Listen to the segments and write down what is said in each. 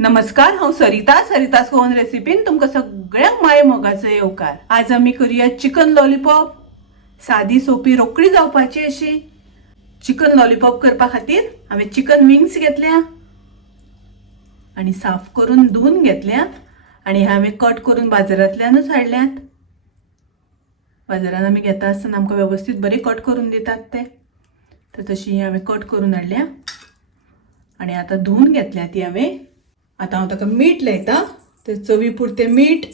नमस्कार, हांव सरितास गोवन रेसिपीन तुमकां सगळ्यांक माये मोगाचो येवकार। आज आमी करूया चिकन लॉलीपॉप। सादी सोपी रोकडी जावपाची अशी चिकन लॉलीपॉप करपा खातीर हांवें चिकन विंग्स घेतल्या आणि साफ करून धुवन घेतल्यात आणि हांवें कट करून बाजारांतल्यानूच हाडल्यात। बाजारान आमी घेता आसतना आमकां व्यवस्थित बरे कट करून दितात ते, तर तशी हांवें कट करून हाडल्या आणि आता धुवन घेतल्या ती हांवें। आता हांव ताका मीठ लायता, तर चवी पुरते मीठ,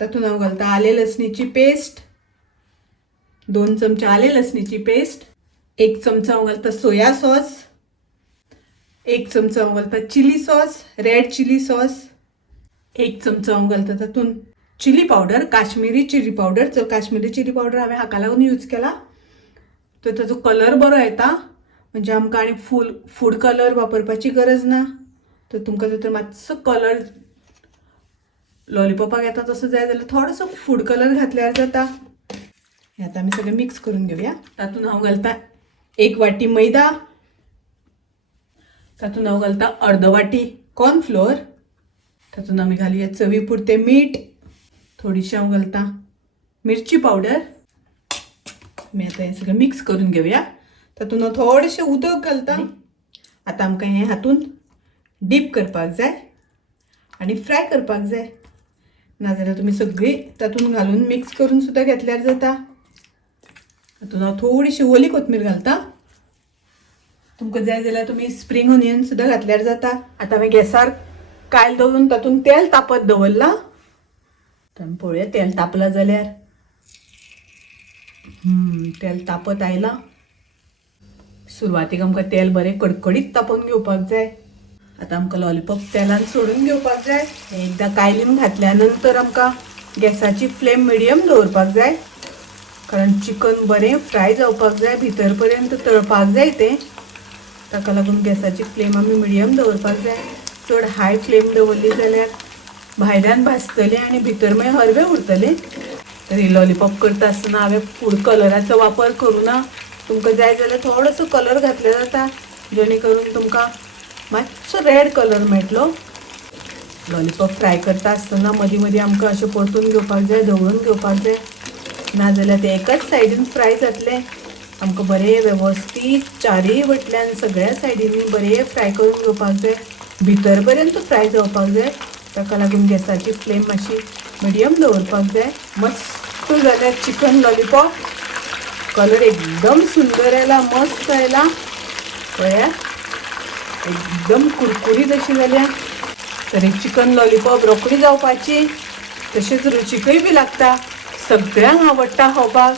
तातूंत हांव घालता आले लसणीची पेस्ट, 2 चमचे आले लसणीची पेस्ट, 1 चमचो हांव घालता सोया सॉस, 1 चमचो हांव घालता chilli sauce, red chilli sauce, 1 चमचो हांव घालता तातूंत chilli powder, Kashmiri chilli powder. जो काश्मीरी चिली पावडर हांवें हाका लागून यूज केला, तर ताजो कलर बरो येता, म्हणजे आमकां आनी फूड कलर वापरपाची गरज ना। तर तुमकां जर मातसो कलर लॉलीपॉपाक येता तसो जाय जाल्यार थोडोसो फूड कलर घातल्यार जाता। हे आतां आमी सगळें मिक्स करून घेवया। तातूंत हांव घालता 1 वाटी मैदा, तातूंत हांव घालता अर्द वाटी कॉर्नफ्लोअर, तातूंत आमी घालुया चवी पुरते मीठ, थोडीशी हांव घालता मिरची पावडर। आमी आतां हें सगळें मिक्स करून घेवया। तातूंत हांव थोडेशें उदक घालता। आतां आमकां हें हातूंत डीप करपाक जाय आणि फ्राय करपाक जाय, नाजाल्यार तुमी सगळी तातूंत घालून मिक्स करून सुद्दां घेतल्यार जाता। तातूंत हांव थोडीशी ओली कोथमीर घालता, तुमकां जाय जाल्यार तुमी स्प्रिंग ऑनियन सुद्दां घातल्यार जाता। आतां हांवें गॅसार कायल दवरून तातूंत तेल तापत दवरला, तर पळोवया तेल तापला जाल्यार। तेल तापत आयलां। सुरवातीक आमकां तेल बरें कडकडीत तापोवन घेवपाक जाय। आता आमकां लॉलीपॉप तेलान सोडून घेवपाक जाय। एकदा कायलीन घातल्या नंतर आमकां गॅसाची फ्लेम मिडियम दवरपाक जाय, कारण चिकन बरें फ्राय जावपाक जाय, भितर पर्यंत तळपाक जाय तें, ताका लागून गॅसाची फ्लेम आमी मिडियम दवरपाक जाय। चड हाय फ्लेम दवरली जाल्यार भायल्यान भाजतलें आणि भितर मागीर हरवें उरतलें। तर ही लॉलीपॉप करता आसतना हांवें फूड कलराचो वापर करूना। तुमकां जाय जाल्यार थोडोसो कलर घातल्यार जाता, जेणे करून तुमकां मातसो रेड कलर मेळटलो। लॉलीपॉप फ्राय करता आसतना मदीं मदीं आमकां अशें परतून घेवपाक जाय, ढवळून घेवपाक जाय, नाजाल्यार ते एकाच सायडीन फ्राय जातले। आमकां बरें वेवस्थीत चारय वटल्यान सगळ्या सायडींनी बरें फ्राय करून घेवपाक जाय, भितर पर्यंत फ्राय जावपाक जाय। ताका लागून गॅसाची फ्लेम मातशी मिडियम दवरपाक जाय। मस्त जाल्यार चिकन लॉलीपॉप। कलर एकदम सुंदर आयला, मस्त आयला, पळया एकदम कुरकुरीत अशी जाल्या। तर एक चिकन लॉलीपॉप रोखडी जावपाची, तशेंच रुचीकय बी लागता, सगळ्यांक आवडटा खावपाक।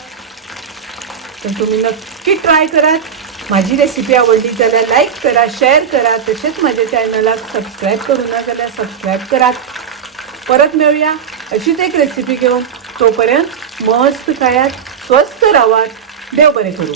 तर तुमी नक्की ट्राय करात। माझी रेसिपी आवडली जाल्यार लाईक करा, शेअर करा, तसेच माझ्या चॅनलाक सबस्क्राईब करू ना जाल्यार सबस्क्राईब करात। परत मेळूया अशीच एक रेसिपी घेऊन। तोपर्यंत मस्त खायात, स्वस्थ राहात, देव बरें करू।